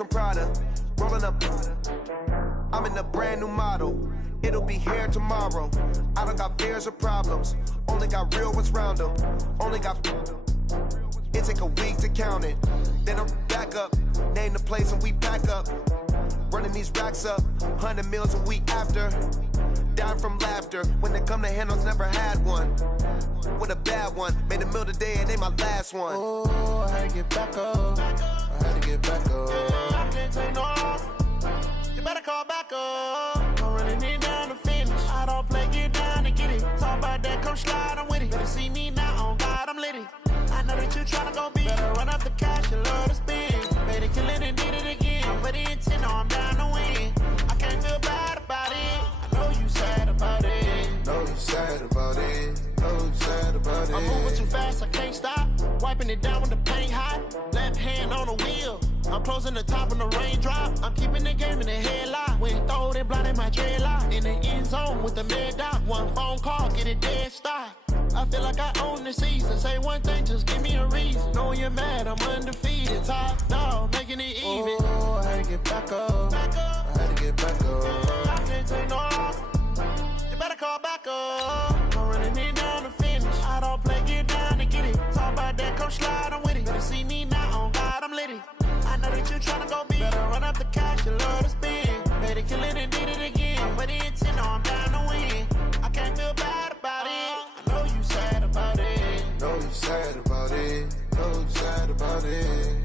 from Prada, rolling up. I'm in a brand new model. It'll be here tomorrow. I don't got fears or problems. Only got real ones round them. Only got. It take a week to count it. Then I'm back up. Name the place and we pack up. Running these racks up. 100 meals a week after. Down from laughter. When they come to handles, never had one. With a bad one. Made a meal today and they my last one. Oh, I had to get back up. I had to get back up. I can't take no off. You better call back up. I'm running it down to finish. I don't play, get down to get it. Talk about that, come slide, I'm with it. Better see me now, on God, I'm litty. I know that you tryna go big. Better run up the cash, you love to spend. Made it, kill it, and did it again. I'm with the intent, no, I'm down to win. I can't feel bad about it. I know you sad about it. Know you sad about it. Know you sad about it. I'm moving too fast, I can't stop. Wiping it down with the paint hot. Left hand on the wheel. I'm closing the top when the raindrop. I'm keeping the game in the headlock. When throw it blind in my dreadlock. In the end zone with the mad dot. One phone call, get it dead stop. I feel like I own the season. Say one thing, just give me a reason. Knowing you're mad, I'm undefeated. Top dog, making it even. Oh, I had to get back up. I had to get back up. I can't take no off. You better call back up. I'm running it down to finish. I don't play, get down to get it. Talk about that, come slide, I'm with it. Better see me now, on God, I'm litty. I know that you tryna go big. Better run up the cash, you love to spend. Better kill it and did it again. But the intent, no, I'm down to win. I can't feel bad about it. I know you sad about it. Know you sad about it. Know you sad about it.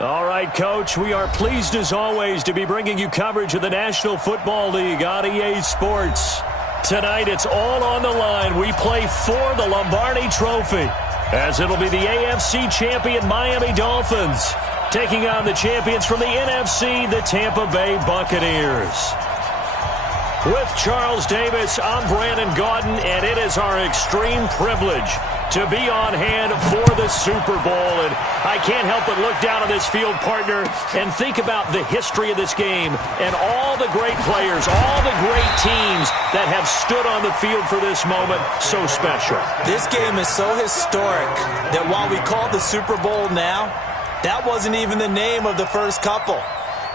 All right, Coach, we are pleased as always to be bringing you coverage of the National Football League on EA Sports. Tonight, it's all on the line. We play for the Lombardi Trophy, as it'll be the AFC champion Miami Dolphins taking on the champions from the NFC, the Tampa Bay Buccaneers. With Charles Davis, I'm Brandon Gaudin, and it is our extreme privilege to be on hand for the Super Bowl. And I can't help but look down on this field, partner, and think about the history of this game and all the great players, all the great teams that have stood on the field for this moment. So special. This game is so historic that while we call it the Super Bowl now, that wasn't even the name of the first couple.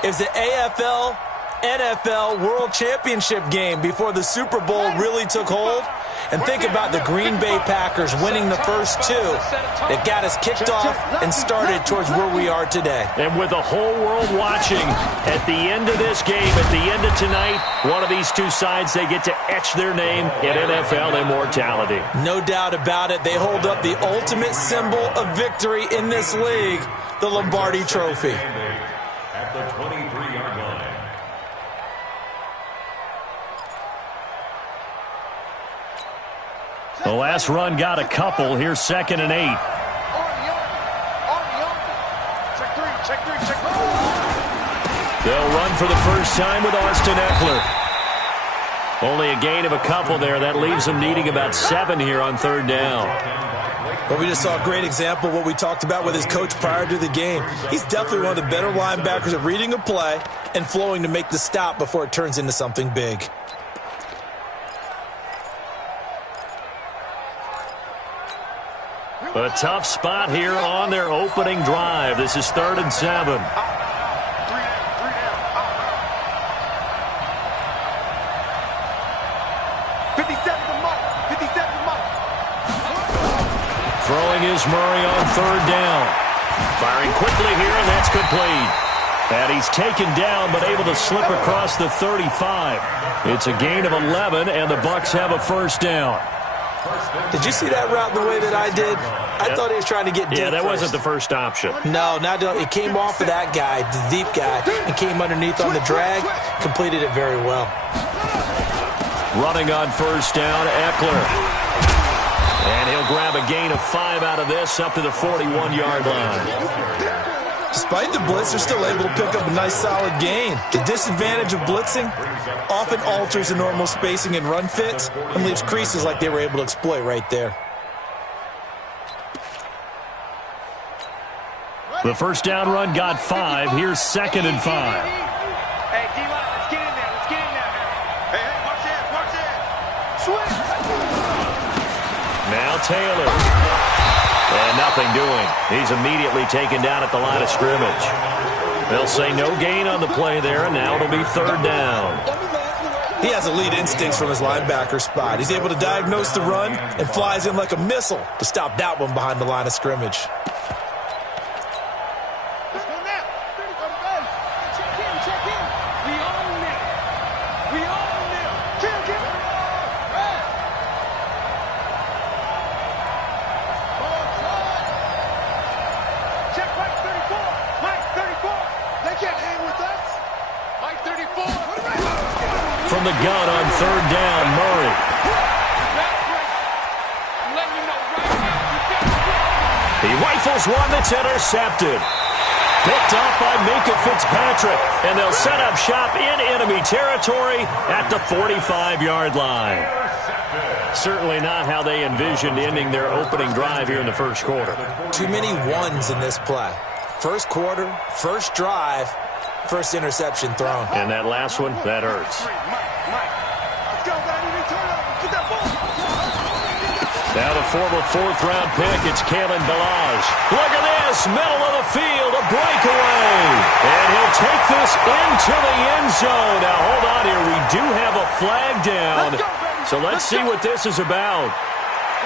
It was the AFL NFL World Championship game before the Super Bowl really took hold. And think about the Green Bay Packers winning the first two that got us kicked off and started towards where we are today. And with the whole world watching, at the end of this game, at the end of tonight, one of these two sides, they get to etch their name in NFL immortality. No doubt about it. They hold up the ultimate symbol of victory in this league, the Lombardi Trophy. At the 23-yard line. The last run got a couple. Here's 2nd and 8. They'll run for the first time with Austin Eckler. Only a gain of a couple there. That leaves them needing about 7 here on 3rd down. Well, we just saw a great example of what we talked about with his coach prior to the game. He's definitely one of the better linebackers at reading a play and flowing to make the stop before it turns into something big. A tough spot here on their opening drive. This is 3rd and 7. Throwing is Murray on 3rd down. Firing quickly here, and that's complete. And he's taken down, but able to slip across the 35. It's a gain of 11, and the Bucs have a first down. Did you see that route the way that I did? I thought he was trying to get deep. Yeah, that first. wasn't the first option. No, it came off of that guy, the deep guy, and came underneath on the drag. Completed it very well. Running on first down, Eckler. And he'll grab a gain of 5 out of this up to the 41-yard line. Despite the blitz, they're still able to pick up a nice solid gain. The disadvantage of blitzing often alters the normal spacing and run fits and leaves creases like they were able to exploit right there. The first down run got 5. Here's 2nd and 5. Hey, D-line, let's get in there. Let's get in there. Hey, watch this, watch this. Switch. Now Taylor. And nothing doing. He's immediately taken down at the line of scrimmage. They'll say no gain on the play there, and now it'll be 3rd down. He has elite instincts from his linebacker spot. He's able to diagnose the run and flies in like a missile to stop that one behind the line of scrimmage. Let's go now. Check in, check in. We own them. We own them. Check in. Check Mike 34. Mike 34. They can't hang with us. Mike 34. From the gun on 3rd down, Murray. He rifles one that's intercepted. Picked off by Minkah Fitzpatrick. And they'll set up shop in enemy territory at the 45-yard line. Certainly not how they envisioned ending their opening drive here in the first quarter. Too many ones in this play. First quarter, first drive, first interception thrown. And that last one, that hurts. Now the former 4th-round pick, it's Kalen Ballage. Look at this, middle of the field, a breakaway. And he'll take this into the end zone. Now hold on here, we do have a flag down. So let's see what this is about.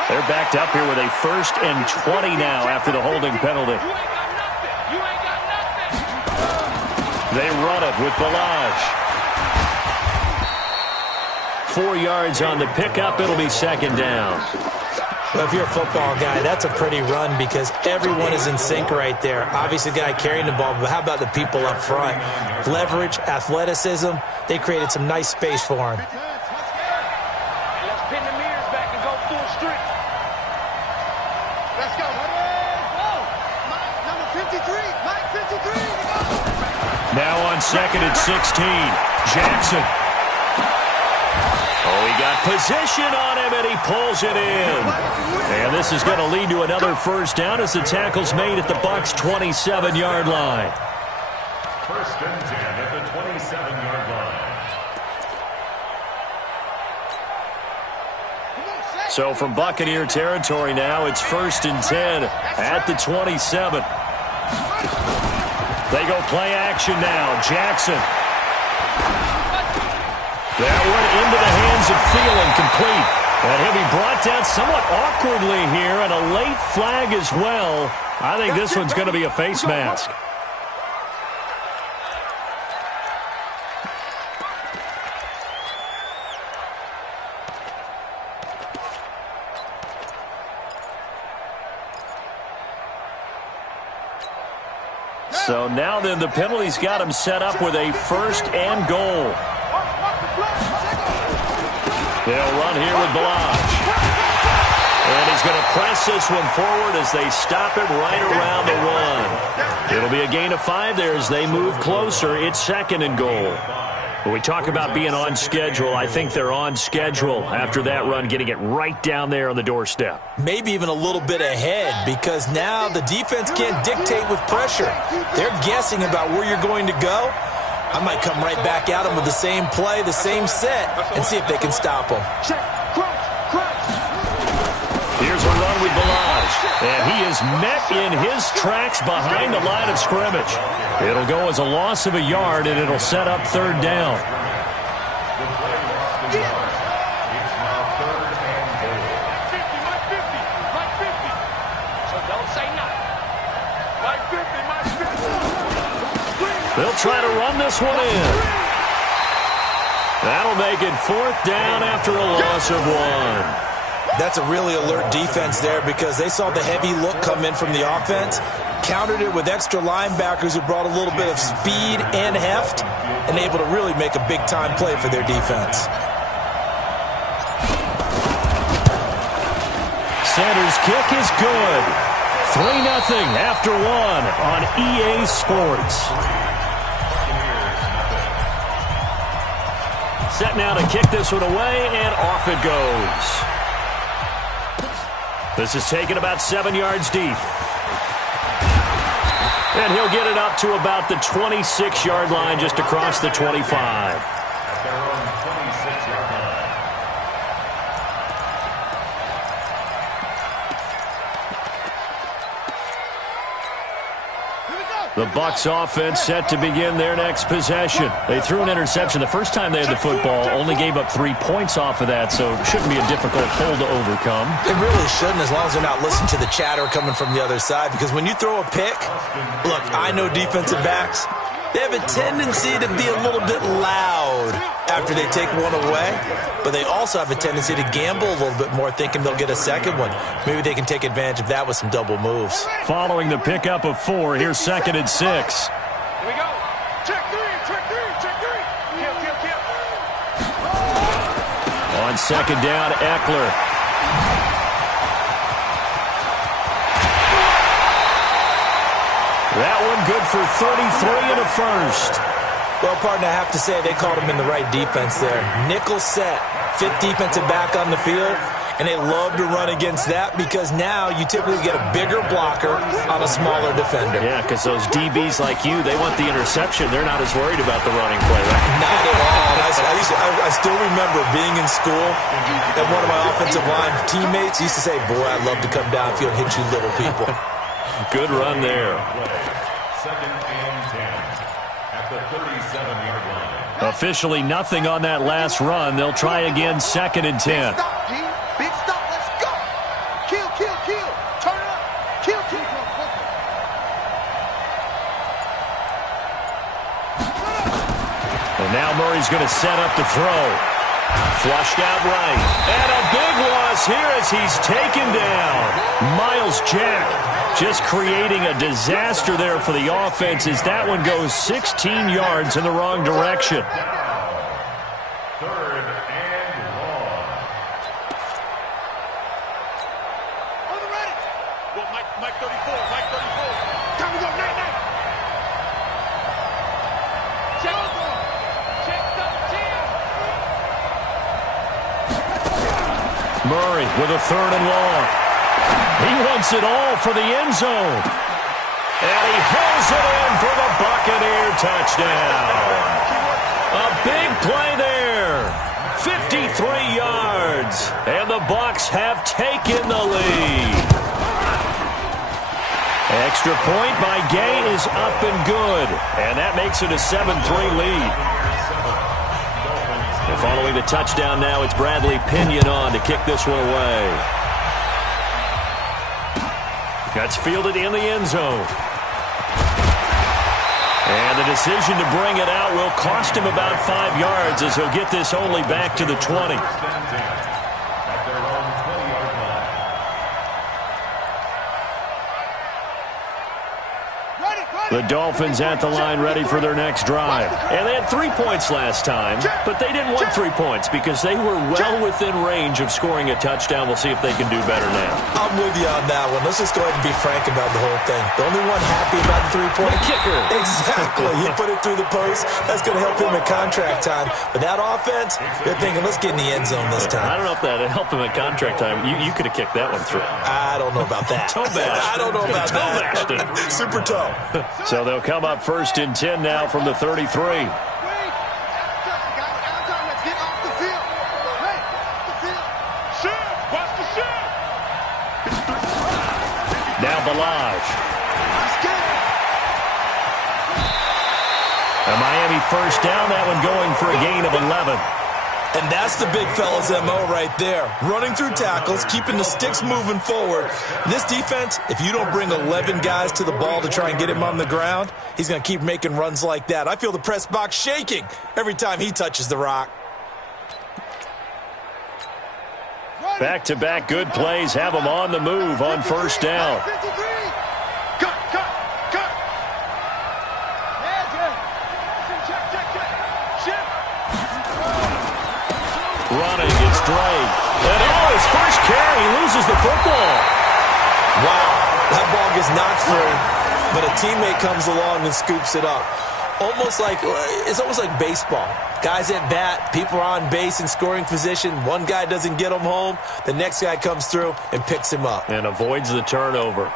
They're backed up here with a 1st and 20 now after the holding penalty. They run it with Ballage. 4 yards on the pickup. It'll be 2nd down. Well, if you're a football guy, that's a pretty run because everyone is in sync right there. Obviously, the guy carrying the ball, but how about the people up front? Leverage, athleticism, they created some nice space for him. Let's pin the mirrors back and go full strength. Let's go. Mike, number 53. Mike, 53. Now on 2nd and 16, Jackson. Oh, he got position on him, and he pulls it in. And this is going to lead to another 1st down as the tackle's made at the Bucs' 27-yard line. 1st and 10 at the 27-yard line. So from Buccaneer territory now, it's 1st and 10 at the 27. They go play action now. Jackson. That one into the hands of Thielen, complete. And he'll be brought down somewhat awkwardly here, and a late flag as well. I think this one's going to be a face mask. So now then the penalty's got him set up with a 1st and goal. They'll run here with Ballage. And he's going to press this one forward as they stop it right around the 1. It'll be a gain of 5 there as they move closer. It's 2nd and goal. When we talk about being on schedule, I think they're on schedule after that run, getting it right down there on the doorstep. Maybe even a little bit ahead because now the defense can't dictate with pressure. They're guessing about where you're going to go. I might come right back at them with the same play, the same set, and see if they can stop them. Here's a run with Ballage, and he is met in his tracks behind the line of scrimmage. It'll go as a loss of a yard, and it'll set up 3rd down. They'll try to run this one in. That'll make it 4th down after a loss of 1. That's a really alert defense there because they saw the heavy look come in from the offense, countered it with extra linebackers who brought a little bit of speed and heft, and able to really make a big-time play for their defense. Sanders' kick is good. 3-0 after 1 on EA Sports. Set now to kick this one away, and off it goes. This is taken about 7 yards deep. And he'll get it up to about the 26-yard line, just across the 25. At their own 26-yard line. The Bucs offense set to begin their next possession. They threw an interception the first time they had the football, only gave up 3 points off of that, so it shouldn't be a difficult hole to overcome. It really shouldn't, as long as they're not listening to the chatter coming from the other side, because when you throw a pick, look, I know defensive backs, they have a tendency to be a little bit loud after they take one away, but they also have a tendency to gamble a little bit more, thinking they'll get a second one. Maybe they can take advantage of that with some double moves. Following the pickup of 4, here's 2nd and 6. Here we go. Check three. Kill. On 2nd down, Eckler. That one good for 33 and a first. Well, partner, I have to say they called him in the right defense there. Nickel set, 5th defensive back on the field, and they love to run against that because now you typically get a bigger blocker on a smaller defender. Yeah, because those DBs like you, they want the interception. They're not as worried about the running play, right? Not at all. I still remember being in school, and one of my offensive line teammates used to say, boy, I'd love to come downfield and hit you little people. Good run there. 2nd and 10 at the 37-yard line. Officially nothing on that last run. They'll try again, 2nd and 10. Big stop, let's go. Kill. Turn it up. Kill. And now Murray's going to set up to throw. Flushed out right. And a big loss here as he's taken down. Myles Jack just creating a disaster there for the offense as that one goes 16 yards in the wrong direction. 3rd and long. On the ready. Well, Mike 34. Time to go, night. Check the team. Murray with a 3rd and long. He wants it all for the end zone. And he hauls it in for the Buccaneer touchdown. A big play there. 53 yards. And the Bucs have taken the lead. Extra point by Gay is up and good. And that makes it a 7-3 lead. And following the touchdown now, it's Bradley Pinion on to kick this one away. That's fielded in the end zone. And the decision to bring it out will cost him about 5 yards as he'll get this only back to the 20. At their own 20-yard line. The Dolphins at the line ready for their next drive. And they had 3 points last time, but they didn't want 3 points because they were well within range of scoring a touchdown. We'll see if they can do better now. I'm with you on that one. Let's just go ahead and be frank about the whole thing. The only one happy about the 3-point kicker. Exactly. He put it through the post. That's going to help him at contract time. But that offense, they're thinking, let's get in the end zone this time. I don't know if that helped him at contract time. You could have kicked that one through. I don't know about that. Toe bash. I don't know about toe bashed it. Super toe. So they'll come up 1st and 10 now from the 33. Let's get off the field. Hey, off the field. Shoot. Watch the shoot. Now Balaj. Let's get it. A Miami 1st down. That one going for a gain of 11. And that's the big fella's MO right there. Running through tackles, keeping the sticks moving forward. This defense, if you don't bring 11 guys to the ball to try and get him on the ground, he's going to keep making runs like that. I feel the press box shaking every time he touches the rock. Back-to-back good plays have him on the move on 1st down. Cut. Shift. Running, it's Drake. And his first carry, he loses the football. Wow, that ball gets knocked free, but a teammate comes along and scoops it up. It's almost like baseball. Guys at bat, people are on base in scoring position. One guy doesn't get him home. The next guy comes through and picks him up. And avoids the turnover.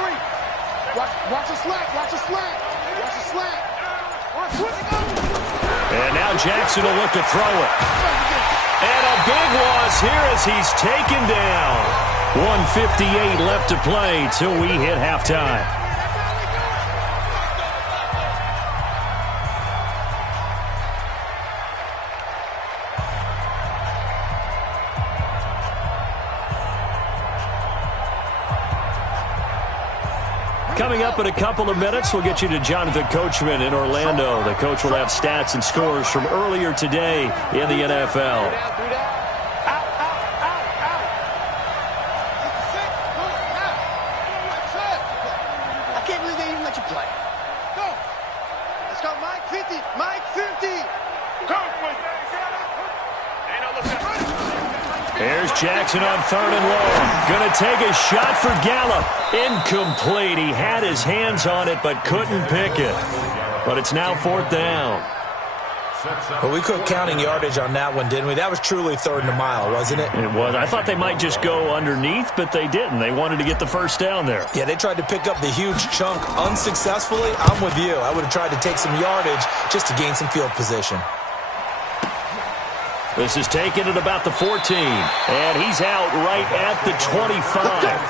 3. Watch the slack. Watch the slack. Watch the slack. And now Jackson will look to throw it. And a big loss here as he's taken down. 1:58 left to play till we hit halftime. Coming up in a couple of minutes, we'll get you to Jonathan Coachman in Orlando. The coach will have stats and scores from earlier today in the NFL. I can't believe they even let you play. Go. Let's go, Mike 50. Mike 50. Here's Jackson on 3rd and long. Going to take a shot for Gallup. Incomplete. He had his hands on it but couldn't pick it. But it's now 4th down. Well, we quit counting yardage on that one, didn't we? That was truly 3rd and a mile, wasn't it? It was. I thought they might just go underneath, but they didn't. They wanted to get the first down there. Yeah, they tried to pick up the huge chunk unsuccessfully. I'm with you. I would have tried to take some yardage just to gain some field position. This is taken at about the 14, and he's out right at the 25.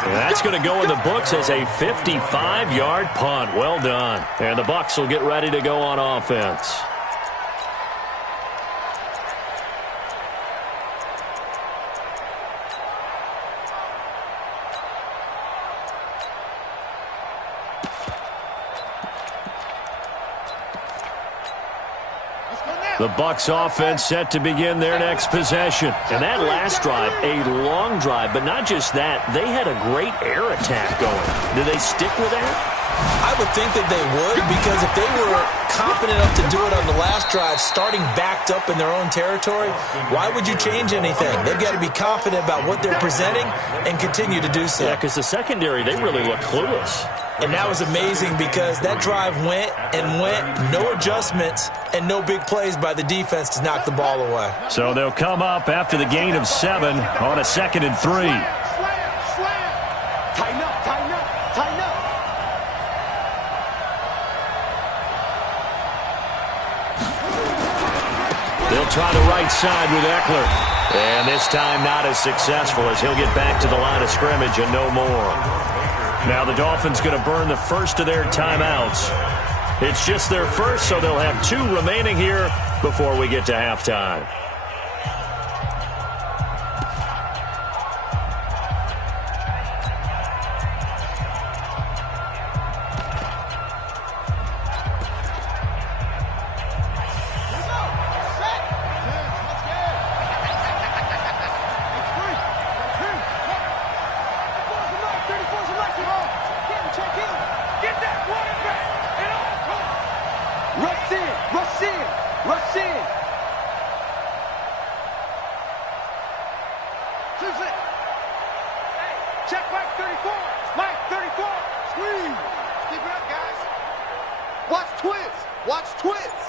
And that's going to go in the books as a 55-yard punt. Well done. And the Bucs will get ready to go on offense. The Bucs offense set to begin their next possession. And that last drive, a long drive, but not just that. They had a great air attack going. Do they stick with that? I would think that they would, because if they were confident enough to do it on the last drive, starting backed up in their own territory, why would you change anything? They've got to be confident about what they're presenting and continue to do so. Yeah, because the secondary, they really look clueless. And that was amazing because that drive went and went, no adjustments, and no big plays by the defense to knock the ball away. So they'll come up after the gain of 7 on a 2nd and 3. Slam. Tighten up, tighten up, tighten up. They'll try the right side with Eckler. And this time not as successful as he'll get back to the line of scrimmage and no more. Now the Dolphins going to burn the first of their timeouts. It's just their first, so they'll have 2 remaining here before we get to halftime. Check Mike 34. Mike 34. Squeeze. Keep it up, guys. Watch twins. Watch twins.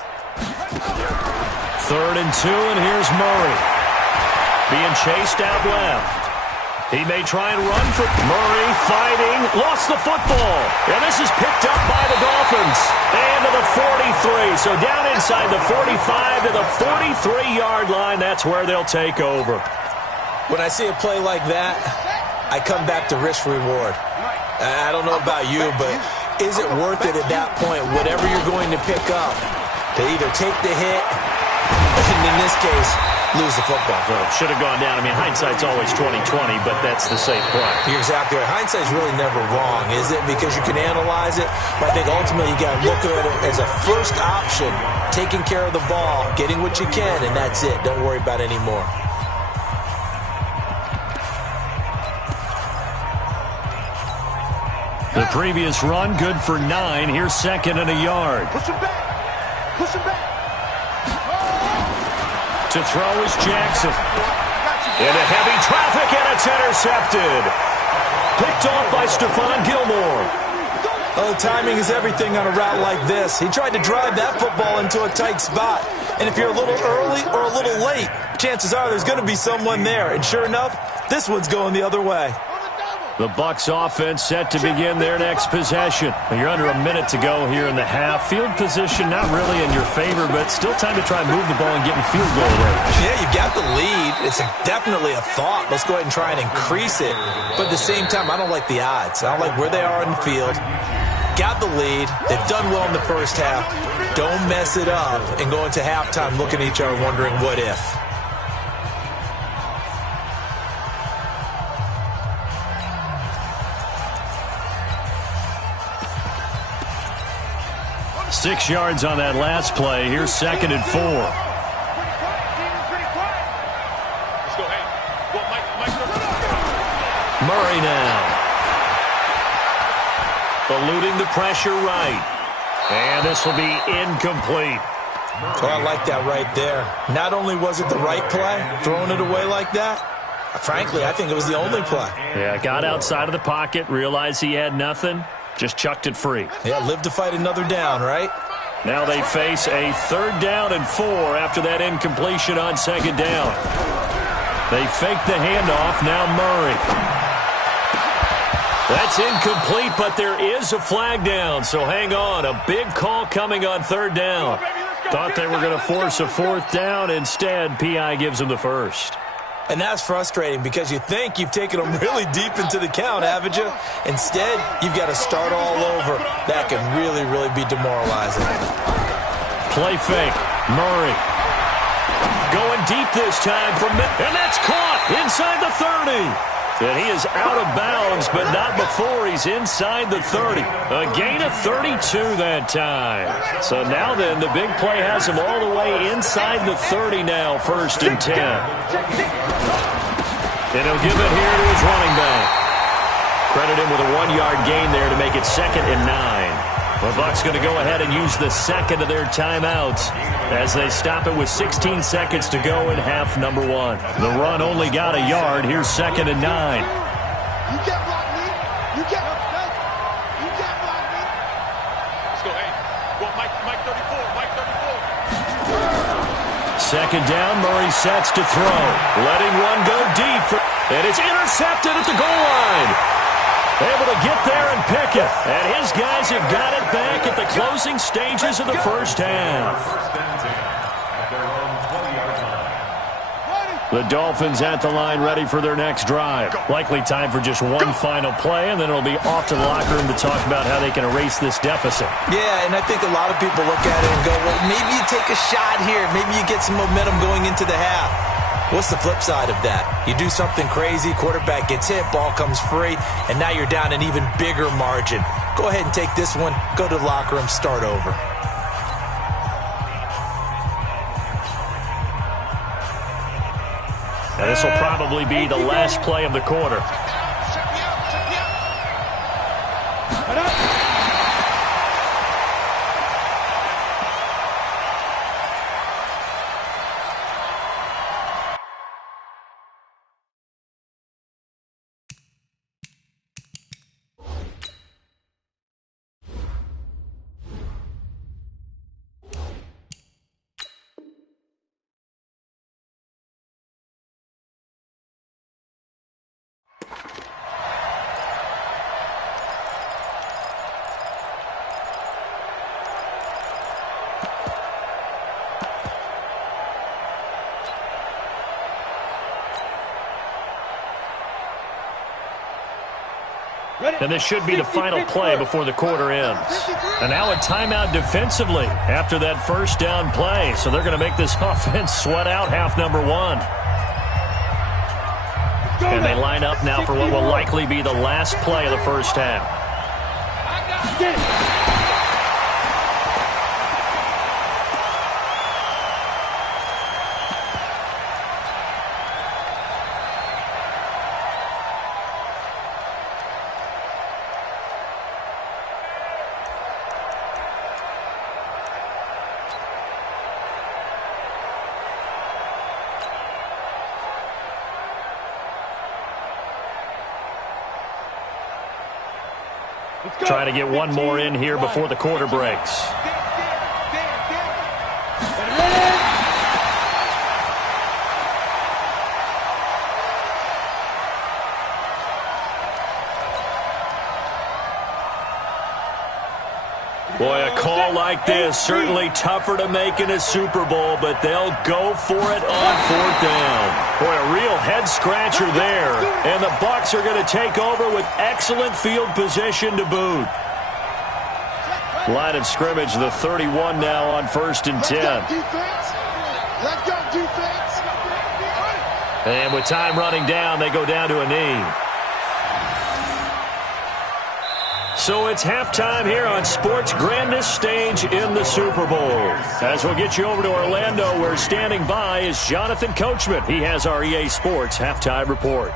3rd and 2, and here's Murray. Being chased out left. He may try and run for Murray, fighting, lost the football. And this is picked up by the Dolphins. And to the 43. So down inside the 45 to the 43-yard line. That's where they'll take over. When I see a play like that, I come back to risk-reward. I don't know about you, but is it worth it at that point, whatever you're going to pick up, to either take the hit, and in this case, lose the football? Well, should have gone down. I mean, hindsight's always 20/20, but that's the safe play. You're exactly right. Hindsight's really never wrong, is it? Because you can analyze it, but I think ultimately you got to look at it as a first option, taking care of the ball, getting what you can, and that's it. Don't worry about any more. The previous run, good for 9. Here's 2nd and a yard. Push him back. Push him back. To throw is Jackson. Into heavy traffic, and it's intercepted. Picked off by Stephon Gilmore. Oh, timing is everything on a route like this. He tried to drive that football into a tight spot. And if you're a little early or a little late, chances are there's going to be someone there. And sure enough, this one's going the other way. The Bucs offense set to begin their next possession. You're under a minute to go here in the half. Field position not really in your favor, but still time to try and move the ball and get in field goal range. Yeah, you got the lead. It's definitely a thought. Let's go ahead and try and increase it. But at the same time, I don't like the odds. I don't like where they are in the field. Got the lead. They've done well in the first half. Don't mess it up and go into halftime looking at each other wondering what if. Six yards on that last play. Here's 2nd and 4. Murray now. Eluding the pressure right. And this will be incomplete. Oh, I like that right there. Not only was it the right play, throwing it away like that, frankly, I think it was the only play. Yeah, got outside of the pocket, realized he had nothing. Just chucked it free. Yeah, live to fight another down, right? Now they face a 3rd down and 4 after that incompletion on 2nd down. They fake the handoff. Now Murray. That's incomplete, but there is a flag down, so hang on. A big call coming on 3rd down. Thought they were going to force a 4th down. Instead, P.I. gives them the first. And that's frustrating because you think you've taken them really deep into the count, haven't you? Instead, you've got to start all over. That can really, really be demoralizing. Play fake. Murray. Going deep this time and that's caught inside the 30. And he is out of bounds, but not before he's inside the 30. A gain of 32 that time. So now then, the big play has him all the way inside the 30 now, 1st and 10. And he'll give it here to his running back. Credit him with a 1-yard gain there to make it 2nd and 9. The Bucs going to go ahead and use the second of their timeouts as they stop it with 16 seconds to go in half number 1. The run only got a yard. Here's 2nd and 9. You get block me. You get block me. Let's go, hey. Well, Mike 34. Mike 34. 2nd down. Murray sets to throw. Letting one go deep. And it's intercepted at the goal line. Able to get there and pick it. And his guys have got it back at the closing stages of the first half. The Dolphins at the line ready for their next drive. Likely time for just one final play, and then it'll be off to the locker room to talk about how they can erase this deficit. Yeah, and I think a lot of people look at it and go, well, maybe you take a shot here. Maybe you get some momentum going into the half. What's the flip side of that? You do something crazy, quarterback gets hit, ball comes free, and now you're down an even bigger margin. Go ahead and take this one, go to the locker room, start over. Now this will probably be the last play of the quarter. And this should be the final play before the quarter ends. And now a timeout defensively after that first down play. So they're going to make this offense sweat out half number 1. And they line up now for what will likely be the last play of the first half. Trying to get one more in here before the quarter breaks. Boy, a call like this, certainly tougher to make in a Super Bowl, but they'll go for it on 4th down. Boy, a real head-scratcher there. And the Bucs are going to take over with excellent field position to boot. Line of scrimmage, the 31 now on 1st and 10. Let's go, defense. And with time running down, they go down to a knee. So it's halftime here on sports' grandest stage in the Super Bowl. As we'll get you over to Orlando, where standing by is Jonathan Coachman. He has our EA Sports halftime report.